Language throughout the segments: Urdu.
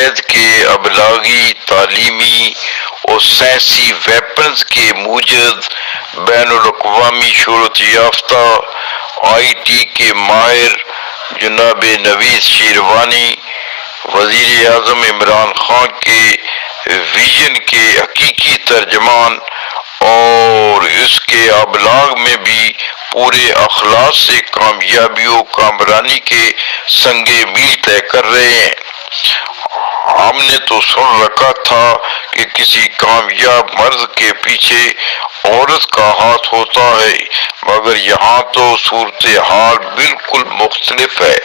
عہد کے ابلاغی، تعلیمی اور سائنسی ویپنز کے موجد بین الاقوامی شہرت یافتہ آئی ٹی کے ماہر جناب نوید شیروانی وزیر اعظم عمران خان کے ویژن کے حقیقی ترجمان اور اس کے ابلاغ میں بھی پورے اخلاص سے کامیابیوں کامرانی کے سنگِ میل طے کر رہے ہیں۔ ہم نے تو سن رکھا تھا کہ کسی کامیاب مرد کے پیچھے عورت کا ہاتھ ہوتا ہے، مگر یہاں تو صورتحال بالکل مختلف ہے۔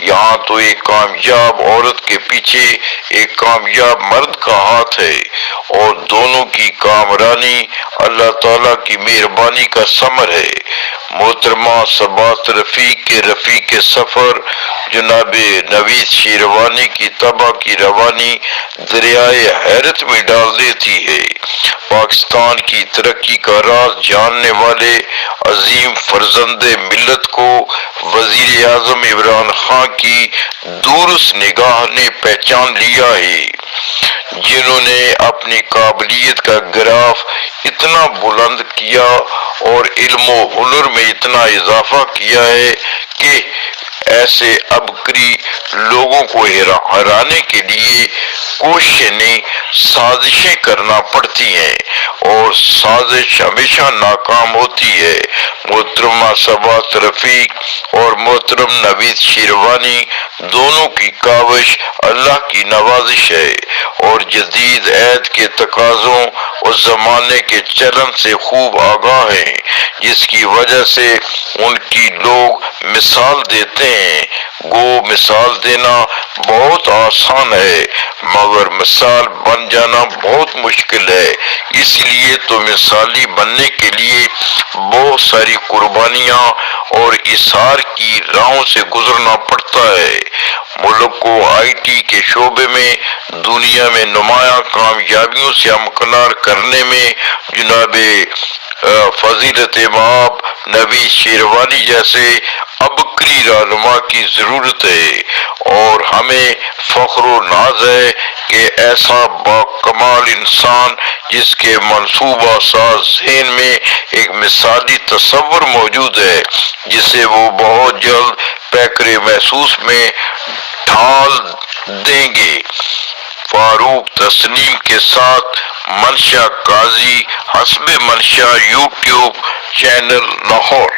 یہاں تو ایک کامیاب عورت کے پیچھے ایک کامیاب مرد کا ہاتھ ہے، اور دونوں کی کامرانی اللہ تعالیٰ کی مہربانی کا ثمر ہے۔ محترمہ سبات رفیق کے رفیق سفر جناب نوید شیروانی کی طبع کی روانی دریائے حیرت میں ڈال دیتی ہے۔ پاکستان کی ترقی کا راز جاننے والے عظیم فرزند ملت کو وزیر اعظم عمران خان کی دورس نگاہ نے پہچان لیا ہے، جنہوں نے اپنی قابلیت کا گراف اتنا بلند کیا اور علم و ہنر میں اتنا اضافہ کیا ہے کہ ایسے عبقری لوگوں کو ہرانے کے لیے کوششیں نہیں، سازشیں کرنا پڑتی ہیں، اور سازش ہمیشہ ناکام ہوتی ہے۔ محترمہ سبات رفیق اور محترم نوید شیروانی دونوں کی کاوش اللہ کی نوازش ہے، اور جدید عہد کے تقاضوں اور زمانے کے چلن سے خوب آگاہ ہیں، جس کی وجہ سے ان کی لوگ مثال دیتے ہیں۔ گو مثال دینا بہت آسان ہے، مگر مثال بن جانا بہت مشکل ہے۔ اس لیے تو مثالی بننے کے لیے بہت ساری قربانیاں اور اثار کی راہوں سے گزرنا پڑتا ہے۔ ملک کو آئی ٹی کے شعبے میں دنیا میں نمایاں کامیابیوں سے ہمکنار کرنے میں جناب فضیلت مآب نوید شیروانی جیسے عبقری رہنما کی ضرورت ہے، اور ہمیں فخر و ناز ہے کہ ایسا باکمال انسان جس کے منصوبہ ساز ذہن میں ایک مثالی تصور موجود ہے، جسے وہ بہت جلد پیکر محسوس میں ڈھال دیں گے۔ فاروق تسنیم کے ساتھ منشا قاضی، حسب منشا، یوٹیوب چینل، لاہور۔